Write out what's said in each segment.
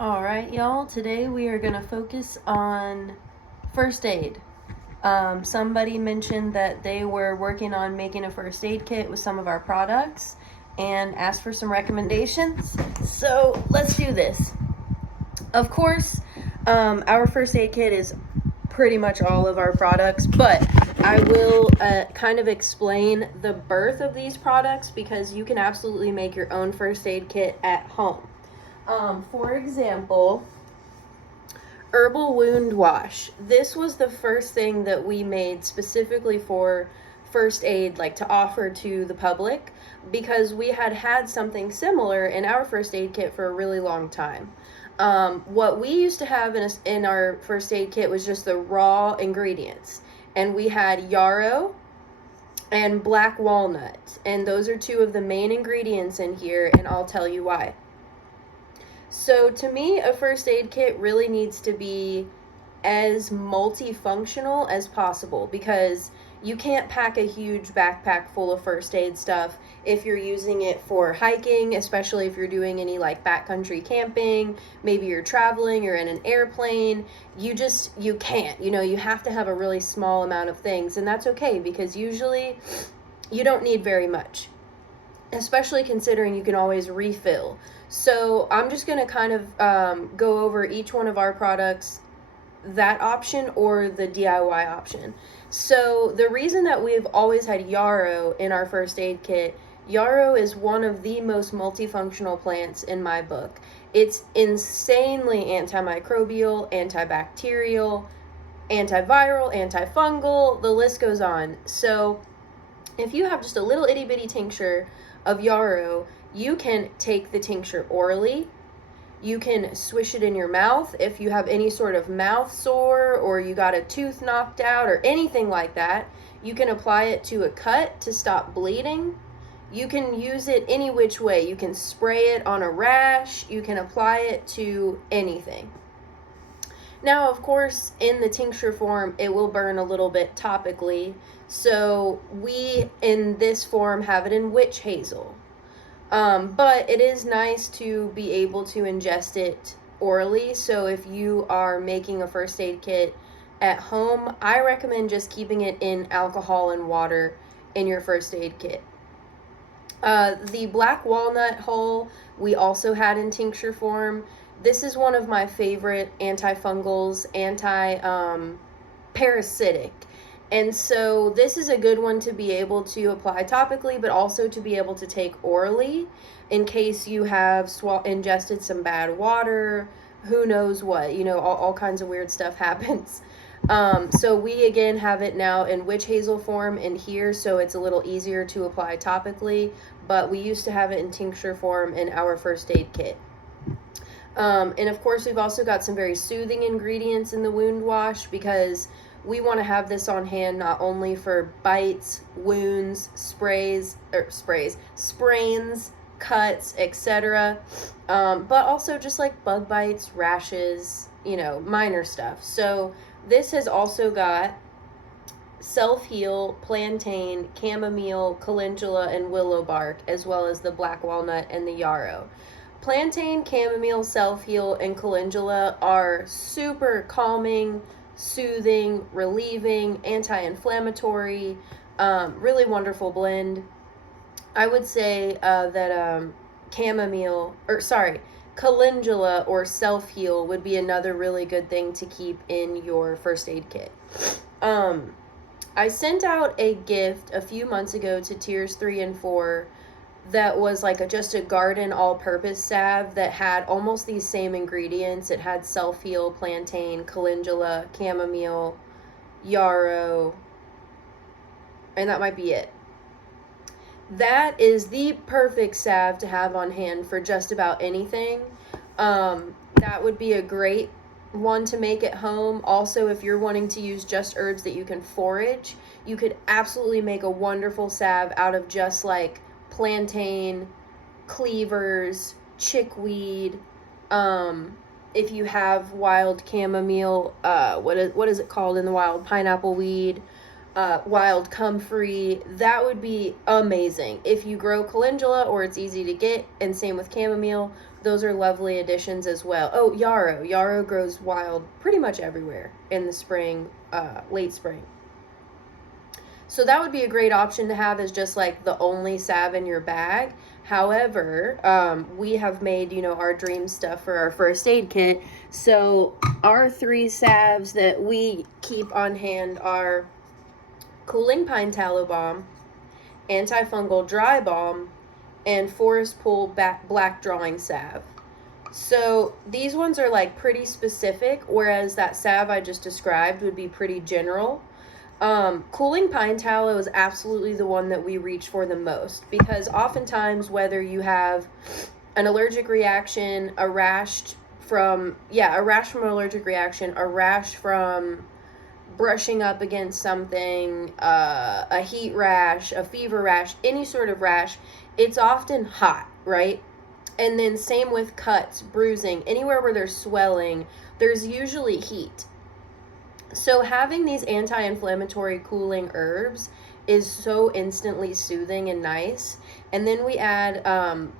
Alright, y'all, today we are going to focus on first aid. Somebody mentioned that they were working on making a first aid kit with some of our products and asked for some recommendations. So let's do this. Of course, our first aid kit is pretty much all of our products, but I will kind of explain the birth of these products because you can absolutely make your own first aid kit at home. For example, herbal wound wash. This was the first thing that we made specifically for first aid, like to offer to the public, because we had something similar in our first aid kit for a really long time. What we used to have in our first aid kit was just the raw ingredients, and we had yarrow and black walnut, and those are two of the main ingredients in here, and I'll tell you why. So to me, a first aid kit really needs to be as multifunctional as possible, because you can't pack a huge backpack full of first aid stuff if you're using it for hiking, especially if you're doing any like backcountry camping. Maybe you're traveling or in an airplane. You can't, you have to have a really small amount of things, and that's okay because usually you don't need very much, especially considering you can always refill. So I'm just going to kind of go over each one of our products, that option or the DIY option. So the reason that we've always had yarrow in our first aid kit, yarrow is one of the most multifunctional plants in my book. It's insanely antimicrobial, antibacterial, antiviral, antifungal, the list goes on. So if you have just a little itty bitty tincture of yarrow, you can take the tincture orally. You can swish it in your mouth if you have any sort of mouth sore or you got a tooth knocked out or anything like that. You can apply it to a cut to stop bleeding. You can use it any which way. You can spray it on a rash. You can apply it to anything. Now, of course, in the tincture form, it will burn a little bit topically. So we, in this form, have it in witch hazel. But it is nice to be able to ingest it orally. So if you are making a first aid kit at home, I recommend just keeping it in alcohol and water in your first aid kit. The black walnut hull we also had in tincture form. This is one of my favorite antifungals, parasitic. And so this is a good one to be able to apply topically, but also to be able to take orally in case you have ingested some bad water, who knows what, all kinds of weird stuff happens. So we again have it now in witch hazel form in here, so it's a little easier to apply topically, but we used to have it in tincture form in our first aid kit. And of course, we've also got some very soothing ingredients in the wound wash because we want to have this on hand not only for bites, wounds, sprains, cuts, etc., but also just like bug bites, rashes, minor stuff. So this has also got self-heal, plantain, chamomile, calendula, and willow bark, as well as the black walnut and the yarrow. Plantain, chamomile, self-heal, and calendula are super calming, soothing, relieving, anti-inflammatory, really wonderful blend. I would say that calendula or self-heal would be another really good thing to keep in your first aid kit. I sent out a gift a few months ago to Tiers 3 and 4 that was like just a garden all-purpose salve that had almost these same ingredients. It had self-heal, plantain, calendula, chamomile, yarrow, and that might be it. That is the perfect salve to have on hand for just about anything. That would be a great one to make at home. Also, if you're wanting to use just herbs that you can forage, you could absolutely make a wonderful salve out of just like plantain, cleavers, chickweed. If you have wild chamomile, what is it called in the wild? Pineapple weed. wild comfrey, that would be amazing. If you grow calendula or it's easy to get, and same with chamomile, those are lovely additions as well. Oh, yarrow. Yarrow grows wild pretty much everywhere in the spring, late spring. So that would be a great option to have as just like the only salve in your bag. However, we have made, our dream stuff for our first aid kit. So our 3 salves that we keep on hand are Cooling Pine Tallow Balm, Anti-Fungal Dry Bomb, and Forest Pool Black Drawing Salve. So these ones are like pretty specific, whereas that salve I just described would be pretty general. Cooling Pine Tallow is absolutely the one that we reach for the most, because oftentimes whether you have an allergic reaction, a rash from an allergic reaction, a rash from brushing up against something, a heat rash, a fever rash, any sort of rash, it's often hot, right? And then same with cuts, bruising, anywhere where there's swelling, there's usually heat. So having these anti-inflammatory cooling herbs is so instantly soothing and nice. And then we add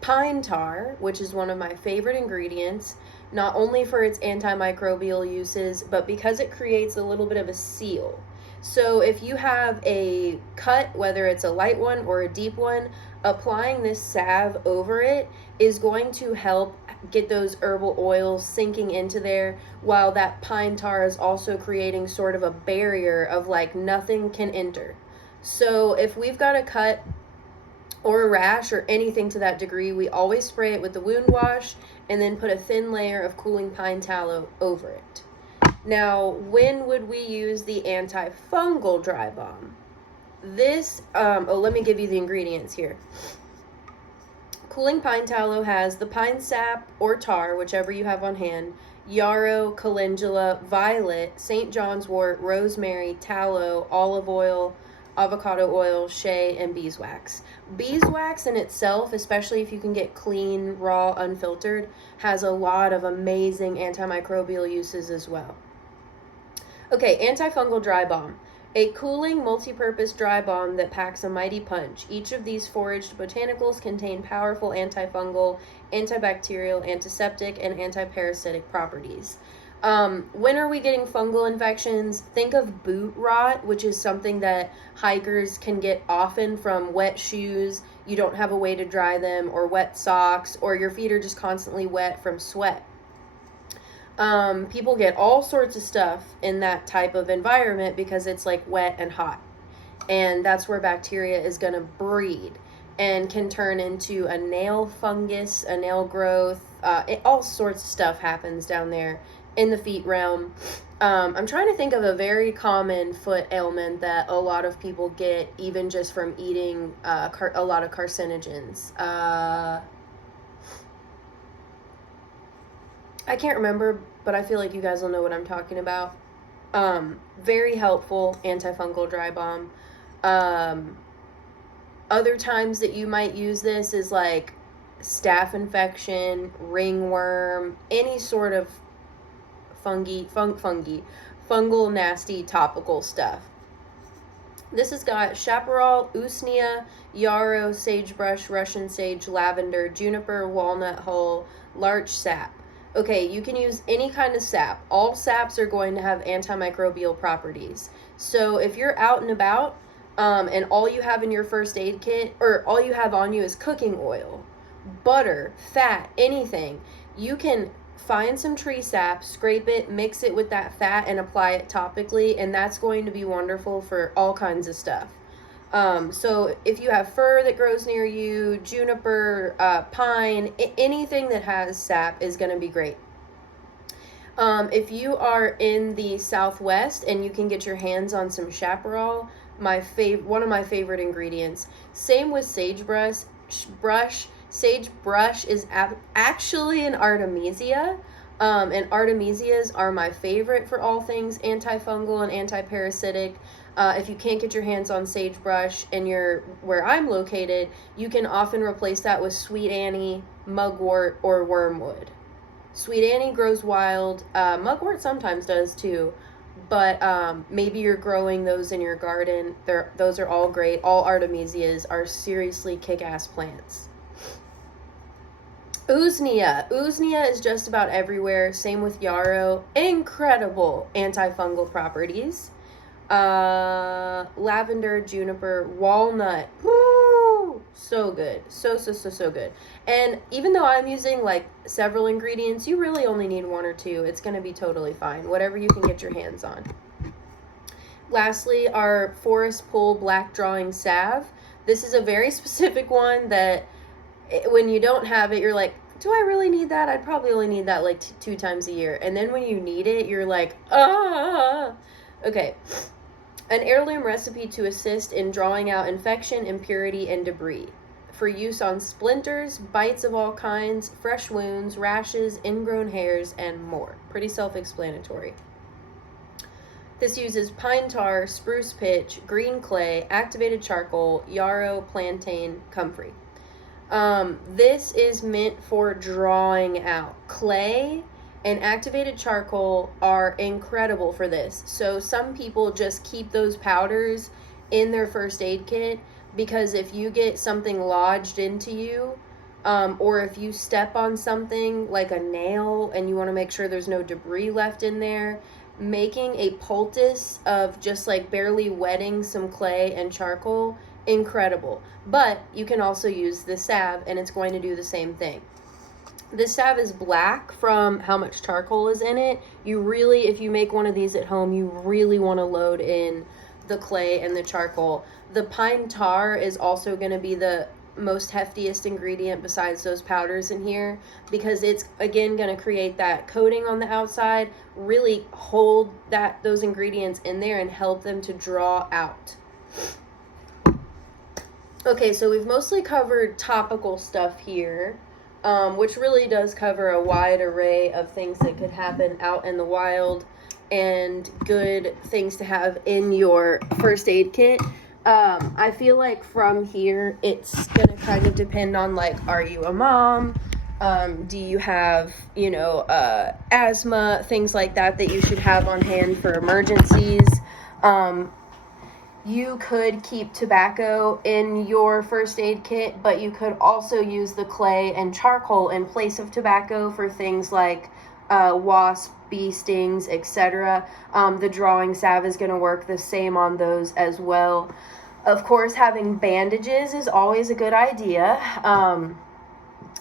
pine tar, which is one of my favorite ingredients, not only for its antimicrobial uses, but because it creates a little bit of a seal. So if you have a cut, whether it's a light one or a deep one, applying this salve over it is going to help get those herbal oils sinking into there, while that pine tar is also creating sort of a barrier of like nothing can enter. So if we've got a cut or a rash or anything to that degree, we always spray it with the wound wash and then put a thin layer of cooling pine tallow over it. Now, when would we use the antifungal dry bomb? This, let me give you the ingredients here. Cooling pine tallow has the pine sap or tar, whichever you have on hand, yarrow, calendula, violet, St. John's wort, rosemary, tallow, olive oil, avocado oil, shea, and beeswax. Beeswax in itself, especially if you can get clean, raw, unfiltered, has a lot of amazing antimicrobial uses as well. Okay, antifungal dry bomb. A cooling, multi-purpose dry bomb that packs a mighty punch. Each of these foraged botanicals contain powerful antifungal, antibacterial, antiseptic, and antiparasitic properties. When are we getting fungal infections? Think of boot rot, which is something that hikers can get often from wet shoes, you don't have a way to dry them, or wet socks, or your feet are just constantly wet from sweat. People get all sorts of stuff in that type of environment because it's like wet and hot. And that's where bacteria is going to breed and can turn into a nail fungus, a nail growth. All sorts of stuff happens down there in the feet realm. I'm trying to think of a very common foot ailment that a lot of people get even just from eating a lot of carcinogens. I can't remember, but I feel like you guys will know what I'm talking about. Very helpful antifungal dry bomb. Other times that you might use this is like staph infection, ringworm, any sort of fungal nasty topical stuff. This has got chaparral, usnea, yarrow, sagebrush, Russian sage, lavender, juniper, walnut hull, larch sap. Okay, you can use any kind of sap. All saps are going to have antimicrobial properties. So if you're out and about, and all you have in your first aid kit, or all you have on you is cooking oil, butter, fat, anything, you can find some tree sap, scrape it, mix it with that fat, and apply it topically, and that's going to be wonderful for all kinds of stuff. So if you have fir that grows near you, juniper, pine, anything that has sap is going to be great. If you are in the Southwest and you can get your hands on some chaparral, one of my favorite ingredients. Same with sagebrush. Sagebrush is actually an artemisia, and artemisias are my favorite for all things antifungal and antiparasitic. If you can't get your hands on sagebrush and you're where I'm located, you can often replace that with sweet annie, mugwort, or wormwood. Sweet annie grows wild. Mugwort sometimes does too. but maybe you're growing those in your garden. Those are all great. All artemisias are seriously kick-ass plants. Usnea. Usnea is just about everywhere. Same with yarrow. Incredible antifungal properties. Lavender, juniper, walnut. Woo! So good. So good. And even though I'm using like several ingredients, you really only need one or two. It's going to be totally fine. Whatever you can get your hands on. Lastly, our Forest Pull Black Drawing Salve. This is a very specific one that when you don't have it, you're like, do I really need that? I'd probably only need that like 2 times a year. And then when you need it, you're like, ah. Okay. An heirloom recipe to assist in drawing out infection, impurity, and debris. For use on splinters, bites of all kinds, fresh wounds, rashes, ingrown hairs, and more. Pretty self-explanatory. This uses pine tar, spruce pitch, green clay, activated charcoal, yarrow, plantain, comfrey. This is meant for drawing out. Clay and activated charcoal are incredible for this. So some people just keep those powders in their first aid kit because if you get something lodged into you, or if you step on something like a nail and you want to make sure there's no debris left in there, making a poultice of just like barely wetting some clay and charcoal, incredible. But you can also use the salve and it's going to do the same thing. This salve is black from how much charcoal is in it. You really, if you make one of these at home, you really want to load in the clay and the charcoal. The pine tar is also going to be the most heftiest ingredient besides those powders in here because it's again going to create that coating on the outside, really hold those ingredients in there and help them to draw out. Okay, so we've mostly covered topical stuff here, which really does cover a wide array of things that could happen out in the wild and good things to have in your first aid kit. I feel like from here, it's going to kind of depend on, like, are you a mom? Do you have, asthma, things like that you should have on hand for emergencies? You could keep tobacco in your first aid kit, but you could also use the clay and charcoal in place of tobacco for things like wasp, bee stings, etc. The drawing salve is going to work the same on those as well. Of course, having bandages is always a good idea.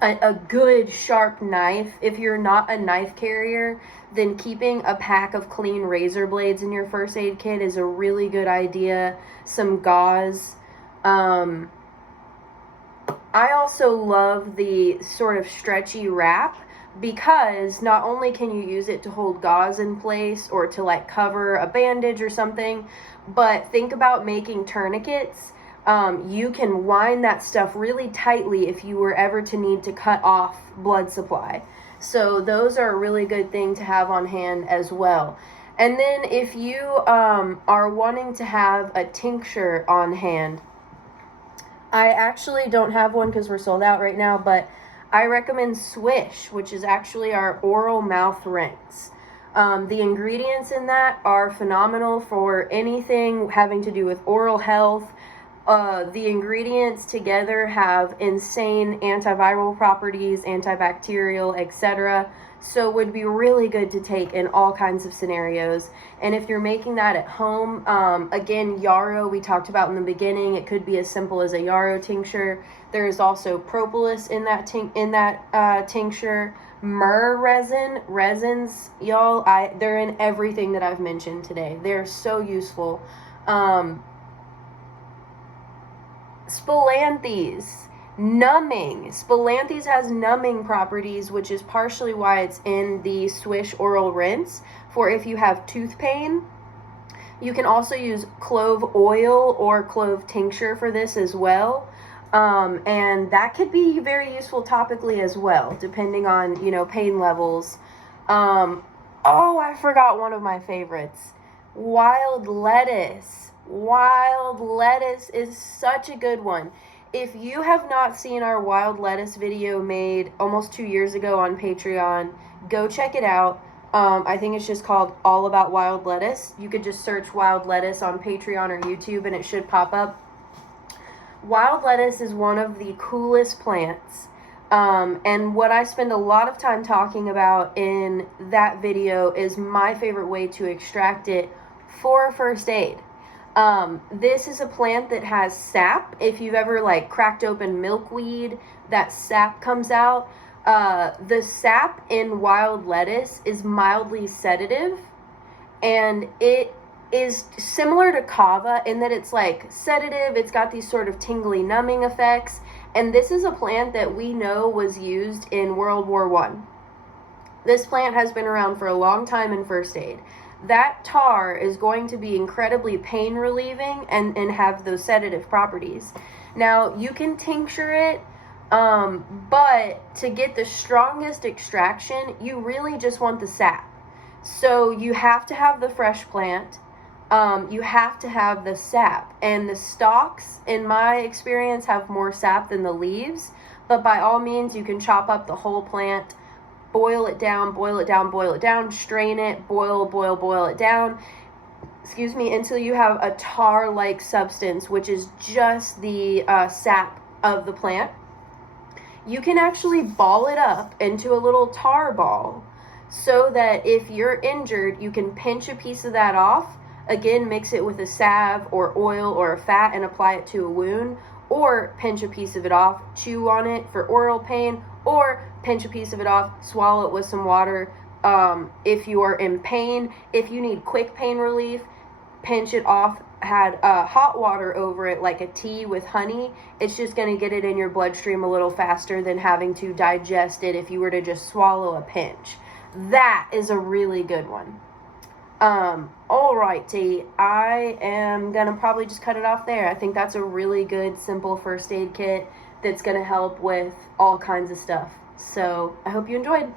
A good sharp knife. If you're not a knife carrier, then keeping a pack of clean razor blades in your first aid kit is a really good idea. Some gauze. I also love the sort of stretchy wrap because not only can you use it to hold gauze in place or to like cover a bandage or something, but think about making tourniquets. You can wind that stuff really tightly if you were ever to need to cut off blood supply. So those are a really good thing to have on hand as well. And then if you are wanting to have a tincture on hand, I actually don't have one because we're sold out right now, but I recommend Swish, which is actually our oral mouth rinse. The ingredients in that are phenomenal for anything having to do with oral health. The ingredients together have insane antiviral properties, antibacterial, etc. So would be really good to take in all kinds of scenarios. And if you're making that at home, again, yarrow we talked about in the beginning. It could be as simple as a yarrow tincture. There is also propolis in that tincture. Myrrh resins, y'all. They're in everything that I've mentioned today. They're so useful. Spilanthes, numbing. Spilanthes has numbing properties, which is partially why it's in the Swish oral rinse for if you have tooth pain. You can also use clove oil or clove tincture for this as well. And that could be very useful topically as well, depending on, pain levels. I forgot one of my favorites. Wild lettuce. Wild lettuce is such a good one. If you have not seen our wild lettuce video made almost 2 years ago on Patreon, go check it out. I think it's just called All About Wild Lettuce. You could just search wild lettuce on Patreon or YouTube and it should pop up. Wild lettuce is one of the coolest plants. And what I spend a lot of time talking about in that video is my favorite way to extract it for a first aid. This is a plant that has sap. If you've ever like cracked open milkweed, that sap comes out. The sap in wild lettuce is mildly sedative, and it is similar to kava in that it's like sedative. It's got these sort of tingly numbing effects, and this is a plant that we know was used in World War I. This plant has been around for a long time in first aid. That tar is going to be incredibly pain relieving and have those sedative properties. Now, you can tincture it, but to get the strongest extraction, you really just want the sap. So you have to have the fresh plant. You have to have the sap. And the stalks, in my experience, have more sap than the leaves. But by all means, you can chop up the whole plant, boil it down, strain it, boil it down, until you have a tar-like substance, which is just the sap of the plant. You can actually ball it up into a little tar ball so that if you're injured, you can pinch a piece of that off, again, mix it with a salve or oil or a fat and apply it to a wound, or pinch a piece of it off, chew on it for oral pain, or pinch a piece of it off, swallow it with some water if you are in pain. If you need quick pain relief, pinch it off, had hot water over it like a tea with honey. It's just going to get it in your bloodstream a little faster than having to digest it if you were to just swallow a pinch. That is a really good one. Alrighty, I am going to probably just cut it off there. I think that's a really good, simple first aid kit that's going to help with all kinds of stuff. So I hope you enjoyed.